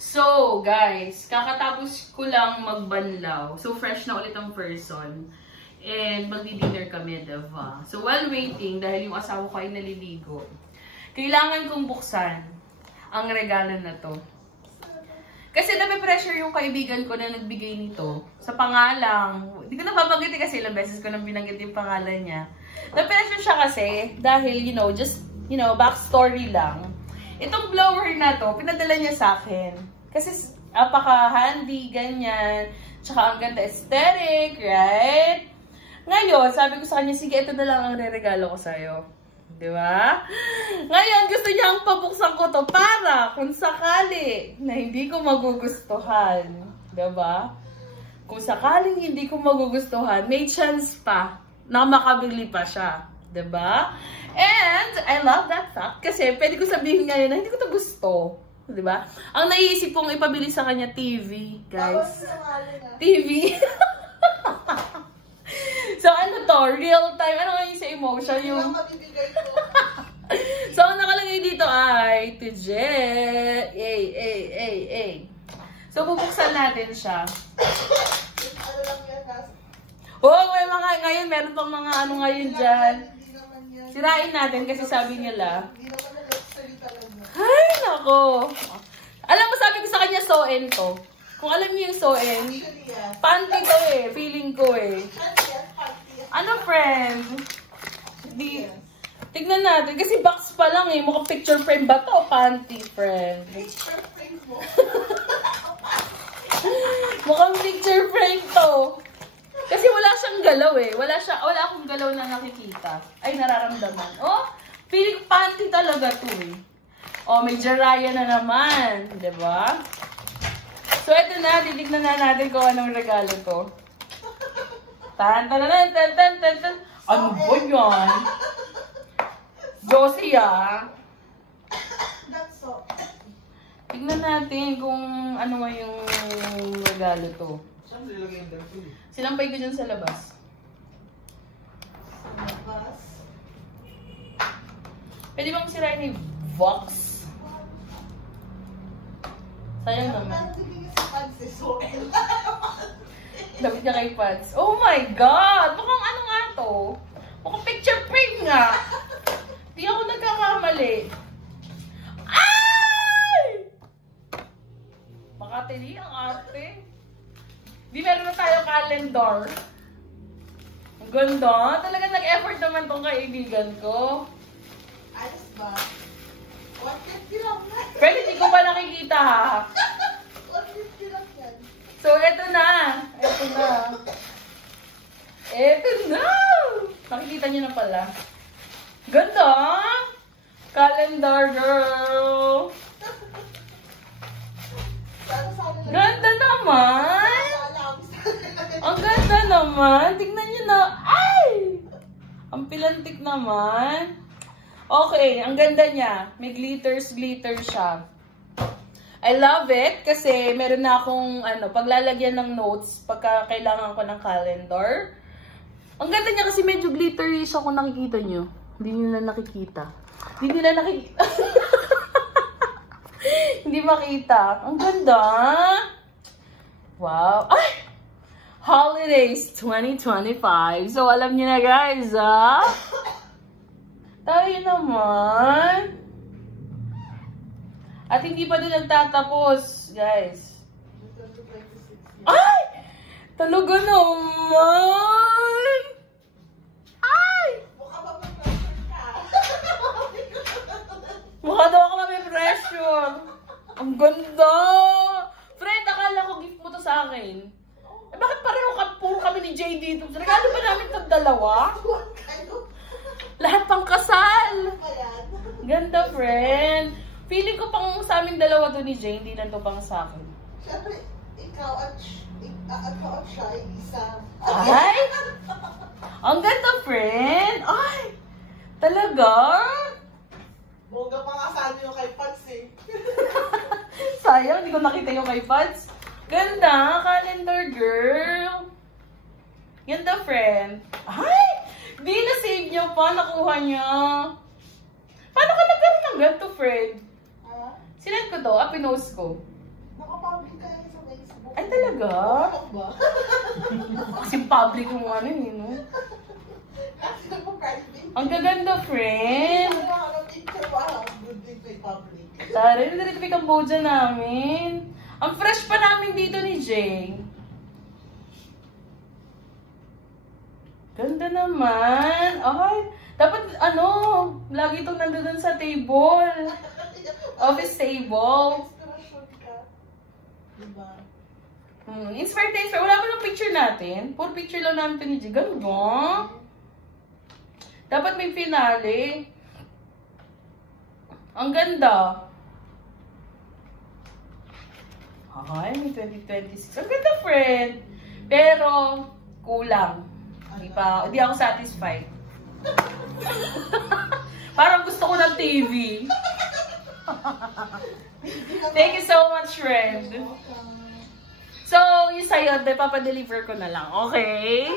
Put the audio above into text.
So, guys, kakatapos ko lang magbanlaw. So, fresh na ulit ang person. And magdi-dinner kami, diba? So, while waiting, dahil yung asawa ko ay naliligo, kailangan kong buksan ang regalo na to. Kasi nape-pressure yung kaibigan ko na nagbigay nito sa pangalang. Hindi ko nababanggit kasi ilang beses ko nang binanggit yung pangalan niya. Nape-pressure siya kasi dahil, backstory lang. Itong blower na to, pinadala niya sa akin. Kasi apaka-handy, ganyan. Tsaka ang ganda aesthetic, right? Ngayon, sabi ko sa kanya, sige, ito na lang ang re-regalo ko sa'yo. Diba? Ngayon, gusto niya ang pabuksan ko to para kung sakali na hindi ko magugustuhan. Diba? Kung sakaling hindi ko magugustuhan, may chance pa na makabili pa siya. Diba? And I love that fact kasi pwede ko sabihin ngayon na hindi ko to gusto. Diba? Ang naiisip kong ipabili sa kanya TV, guys. TV. So, ano to? Real time. Ano nga yung sa emotion? Yung... So, ang nakalagay dito ay Tijet. So, bubuksan natin siya. Oh, may mga ngayon. Meron pang mga ano ngayon dyan. Sirain natin kasi sabi nila. Ay, nako. Alam mo, sabi ko sa kanya, Soen to. Kung alam niyo yung Soen, panty to eh. Feeling ko eh. Ano, friend? Tignan natin. Kasi box pa lang eh. Mukhang picture frame ba to? Panty, friend. Picture frame mo. Mukhang picture frame to. Kasi wala siyang galaw eh. Wala akong galaw na nakikita. Ay, nararamdaman. Oh, feeling panty talaga to eh. Oh, may Jiraiya na naman. Diba? So, ito na. Titignan na natin kung anong regalo to. Tan. Ano ba yan? Josie ah. Tignan natin kung ano nga yung regalo to. Sinampay ko dyan sa labas. Sa labas? Pwede bang sirain ni Vox? Sayang naman. Dapat niya kay Pads. Oh my God! Mukhang ano nga to? Mukhang picture frame nga. Di ako nagkakamali. Ay! Makatili ang ate. Di meron na tayo calendar. Ang ganda. Talaga nag-effort naman tong kaibigan ko. Ayos ba? Pwede di ko ba nakikita ha? So, eto na. Nakikita niyo na pala. Ganda! Calendar girl! Ganda naman! Ang ganda naman! Tignan niyo na! Ay! Ang pilantik naman. Okay, ang ganda niya. May glitters siya. I love it kasi meron na akong paglalagyan ng notes pagka kailangan ko ng calendar. Ang ganda niya kasi medyo glittery siya kung nakikita nyo. Hindi nila nakikita. Hindi makita. Ang ganda. Wow. Ay! Holidays 2025. So, alam niyo na guys, ha? Tayo naman. At hindi pa din nagtatapos, guys. Ay! Talaga naman! Ay! Mukha daw ako may pressure. Ang ganda! Friend, akala ko gift mo to sa akin. Eh, bakit puro kami ni Jay dito? Regalo ba namin itong dalawa? Lahat pang kasal! Ganda, friend. Feeling ko pang sa aming dalawa to ni Jay, hindi lang to pang sa akin. Siyempre, ikaw at siya, isa. Ay! Ang ganda, friend! Ay! Talaga? Bongga pa nga sana yung kay Pads eh. Sayang, hindi ko nakita yung kay Pads. Ganda, calendar girl. Ganda, friend. Ay! Di na-save niyo pa, nakuha niya. Paano ka nagkaroon ng ganito, friend? Sinend ko to, pinost ko. public ka sa Facebook. Ay, talaga? Ano ba? Kasi public yung ano yun, no? Kasi ako private. Ang gaganda, friend. Ano, picture ba? Good dito yung public. Tara, yung dito yung Cambodia namin. Ang fresh pa namin dito ni Jay. Ganda naman. Ay, dapat ano, lagi itong nandun sa table. Office table. Inspiration ka. Diba? Inspired na inspired. Wala ba ng picture natin? Puro picture lang namin ito ni Jay. Ganda. Dapat may finale. Ang ganda. Ay, may 2026. Ang ganda, friend. Pero, kulang. Hindi ako satisfied. Parang gusto ko ng TV. Thank you so much, friend. So, yung sa'yo, papadeliver ko na lang. Okay?